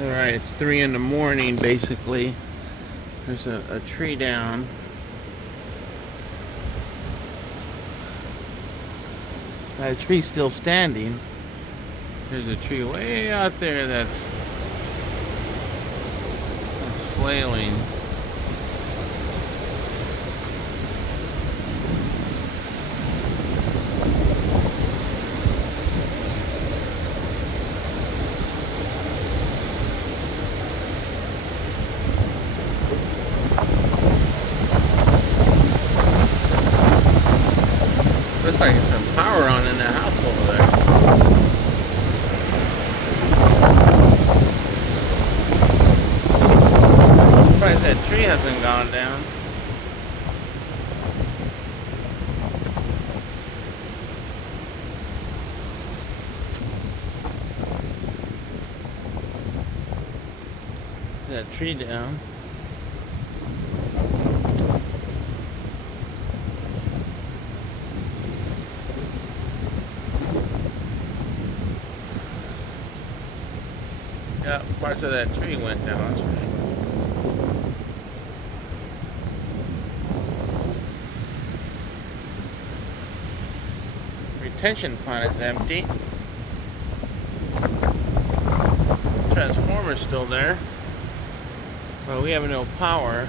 Alright, it's 3 in the morning basically. There's a tree down. That tree's still standing. There's a tree way out there that's flailing. Looks like there's some power on in the house over there. Surprised that tree hasn't gone down. That tree down. Yeah, parts of that tree went down, that's for sure. Retention pond is empty. Transformer's still there, but we have no power.